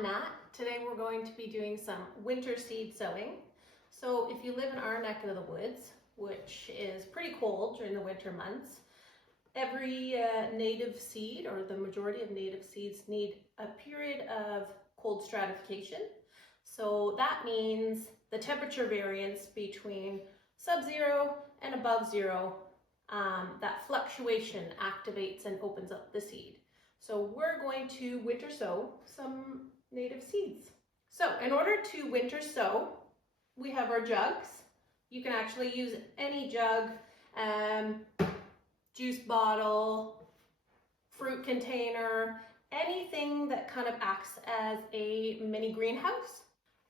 I'm Nat. Today we're going to be doing some winter seed sowing. So if you live in our neck of the woods, which is pretty cold during the winter months, every native seed, or the majority of native seeds, need a period of cold stratification. So that means the temperature variance between sub-zero and above zero, that fluctuation activates and opens up the seed. So we're going to winter sow some native seeds. So in order to winter sow, we have our jugs. You can actually use any jug, juice bottle, fruit container, anything that kind of acts as a mini greenhouse.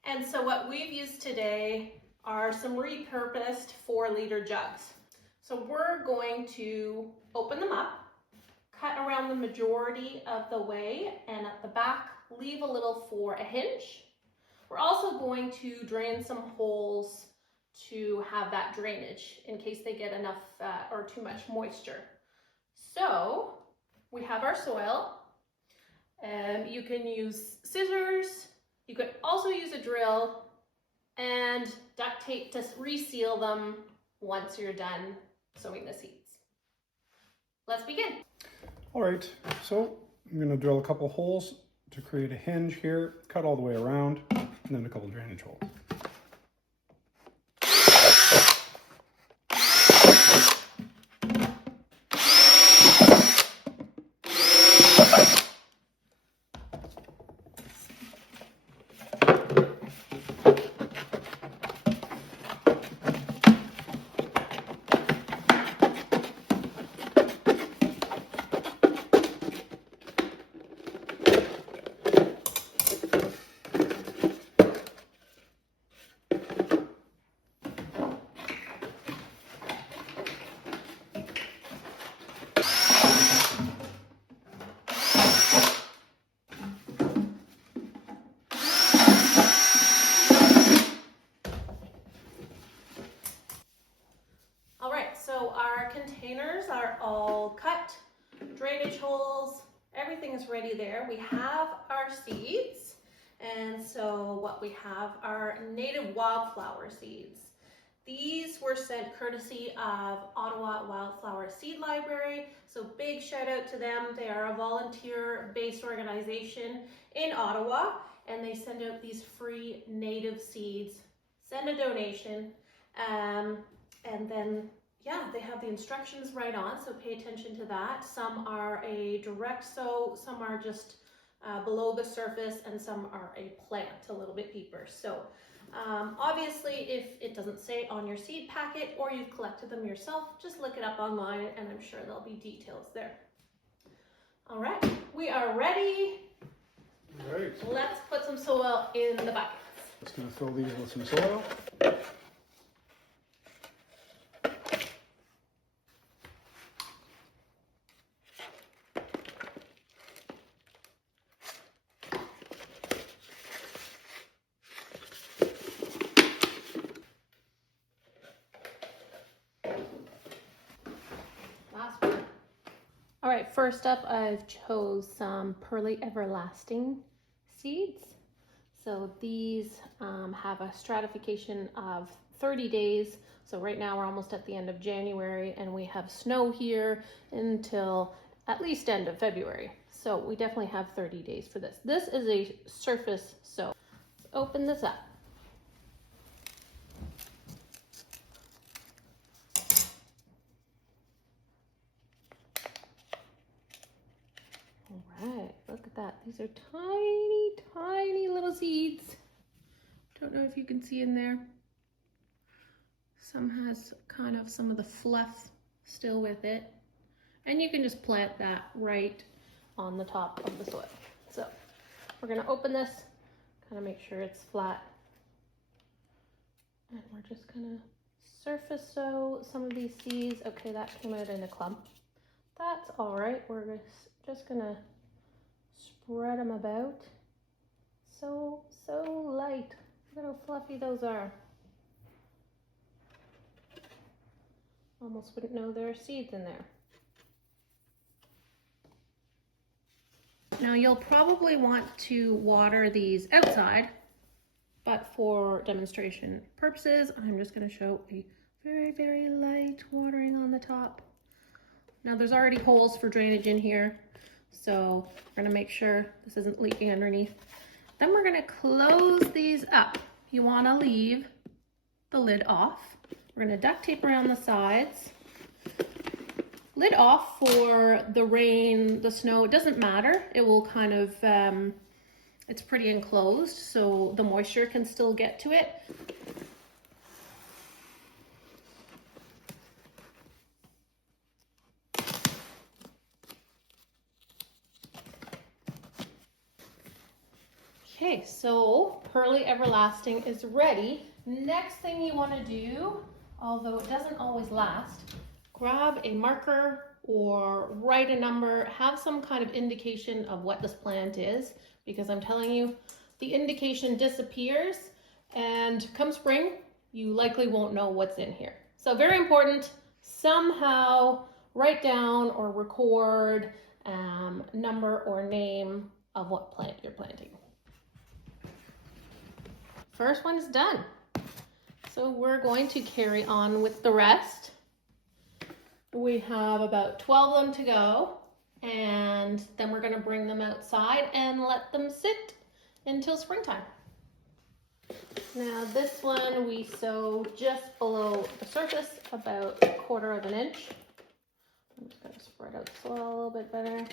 And so what we've used today are some repurposed 4-liter jugs. So we're going to open them up, cut around the majority of the way, and at the back leave a little for a hinge. We're also going to drain some holes to have that drainage in case they get enough or too much moisture. So we have our soil. You can use scissors, you could also use a drill, and duct tape to reseal them once you're done sowing the seeds. Let's begin. All right, so I'm going to drill a couple holes to create a hinge here, cut all the way around, and then a couple drainage holes. So our containers are all cut, drainage holes, everything is ready there. We have our seeds, and so what we have are native wildflower seeds. These were sent courtesy of Ottawa Wildflower Seed Library, so big shout out to them. They are a volunteer-based organization in Ottawa, and they send out these free native seeds. Send a donation, and then yeah, they have the instructions right on, so pay attention to that. Some are a direct sow, some are just below the surface, and some are a plant a little bit deeper. So obviously, if it doesn't say on your seed packet or you've collected them yourself, just look it up online and I'm sure there'll be details there. All right, we are ready. All right. Let's put some soil in the buckets. Just going to fill these with some soil. All right, first up, I've chose some Pearly Everlasting seeds. So these have a stratification of 30 days. So right now we're almost at the end of January and we have snow here until at least end of February. So we definitely have 30 days for this. This is a surface sow. Let's open this up. Alright, look at that. These are tiny, tiny little seeds. Don't know if you can see in there. Some has kind of some of the fluff still with it. And you can just plant that right on the top of the soil. So we're going to open this, kind of make sure it's flat. And we're just going to surface sow some of these seeds. Okay, that came out in a clump. That's all right. We're just going to spread them about. So light. Look at how fluffy those are. Almost wouldn't know there are seeds in there. Now you'll probably want to water these outside, but for demonstration purposes, I'm just going to show a very, very light watering on the top. Now there's already holes for drainage in here, so we're going to make sure this isn't leaking underneath. Then we're going to close these up. You want to leave the lid off. We're going to duct tape around the sides. Lid off for the rain, the snow, it doesn't matter. It will kind of, it's pretty enclosed, so the moisture can still get to it. Okay, so Pearly Everlasting is ready. Next thing you want to do, although it doesn't always last, grab a marker or write a number, have some kind of indication of what this plant is, because I'm telling you, the indication disappears, and come spring, you likely won't know what's in here. So very important, somehow write down or record number or name of what plant you're planting. First one is done. So we're going to carry on with the rest. We have about 12 of them to go, and then we're going to bring them outside and let them sit until springtime. Now this one we sow just below the surface, about 1/4 of an inch. I'm just going to spread out the soil a little bit better.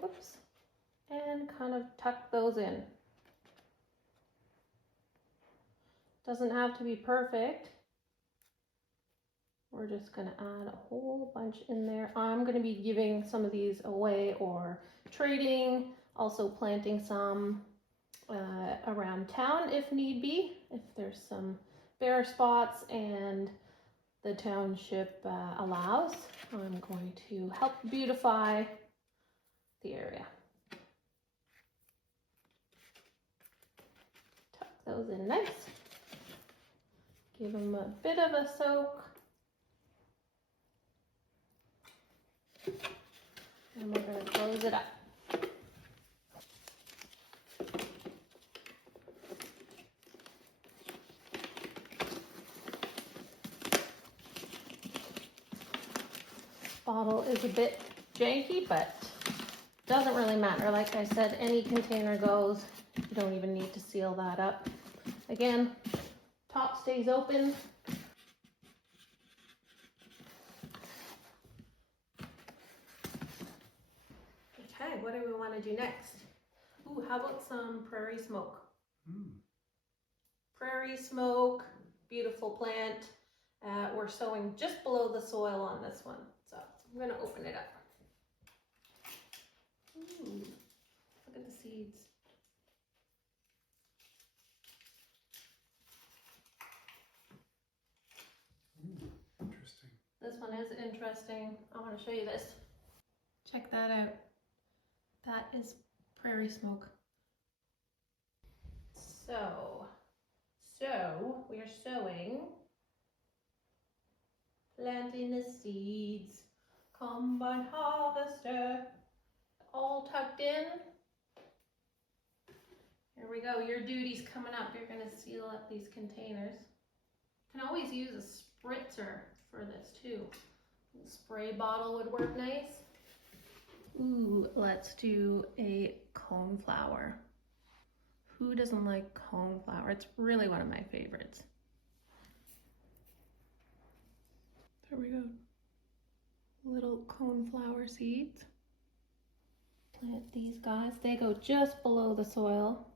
Whoops. And kind of tuck those in. Doesn't have to be perfect. We're just going to add a whole bunch in there. I'm going to be giving some of these away or trading, also planting some around town if need be, if there's some bare spots and the township allows. I'm going to help beautify the area. Tuck those in nice. Give them a bit of a soak. And we're going to close it up. Bottle is a bit janky, but doesn't really matter. Like I said, any container goes. You don't even need to seal that up. Again, top stays open. Okay, what do we want to do next? Ooh, how about some prairie smoke? Prairie smoke, beautiful plant. We're sowing just below the soil on this one. So I'm going to open it up. Ooh, look at the seeds. Interesting. This one is interesting. I want to show you this. Check that out. That is prairie smoke. So we are sowing, planting the seeds, combine harvester, all tucked in. Here we go, your duty's coming up. You're gonna seal up these containers. You can always use a spritzer for this too. A spray bottle would work nice. Ooh, let's do a coneflower. Who doesn't like coneflower? It's really one of my favorites. There we go. Little coneflower seeds. Plant these guys. They go just below the soil.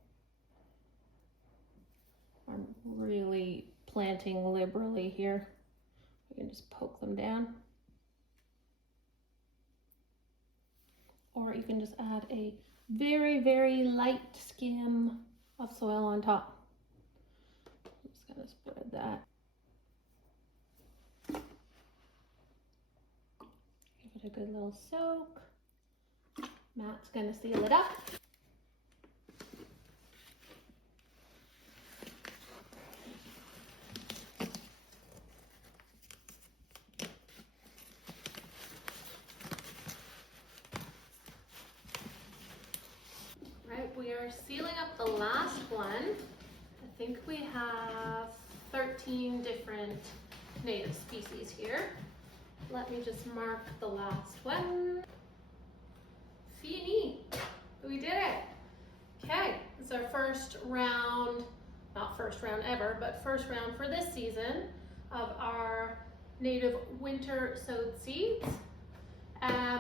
I'm really planting liberally here. We can just poke them down. Or you can just add a very, very light skim of soil on top. I'm just gonna spread that. Give it a good little soak. Matt's gonna seal it up. we're sealing up the last one. I think we have 13 different native species here. Let me just mark the last one. Fini, we did it. Okay, it's our first round, not first round ever, but first round for this season of our native winter sowed seeds.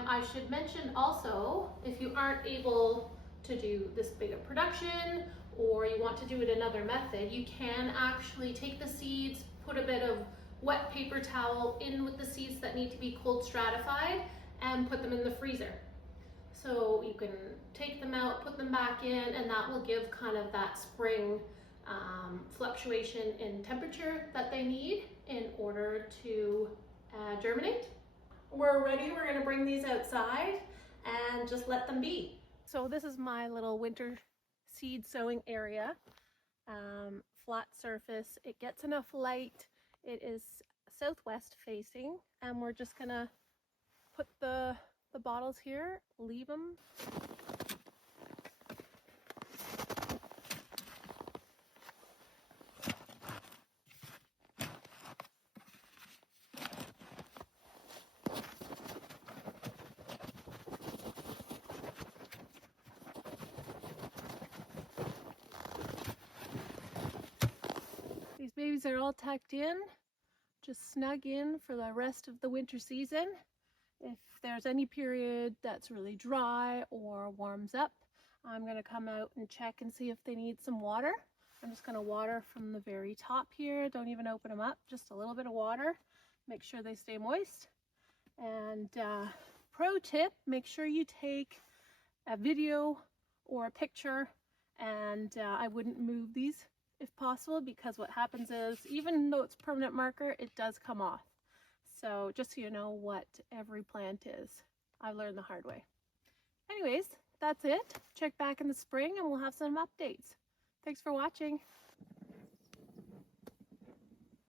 I should mention also, if you aren't able to do this big of production or you want to do it another method, you can actually take the seeds, put a bit of wet paper towel in with the seeds that need to be cold stratified and put them in the freezer. So you can take them out, put them back in, and that will give kind of that spring fluctuation in temperature that they need in order to germinate. We're ready, we're gonna bring these outside and just let them be. So this is my little winter seed sowing area. Flat surface, it gets enough light, it is southwest facing, and we're just gonna put the bottles here, leave them. These babies are all tucked in, just snug in for the rest of the winter season. If there's any period that's really dry or warms up, I'm going to come out and check and see if they need some water. I'm just going to water from the very top here. Don't even open them up, just a little bit of water. Make sure they stay moist. And pro tip, make sure you take a video or a picture, and I wouldn't move these if possible, because what happens is, even though it's permanent marker, it does come off. So just so you know what every plant is. I've learned the hard way. Anyways, that's it. Check back in the spring and we'll have some updates. Thanks for watching.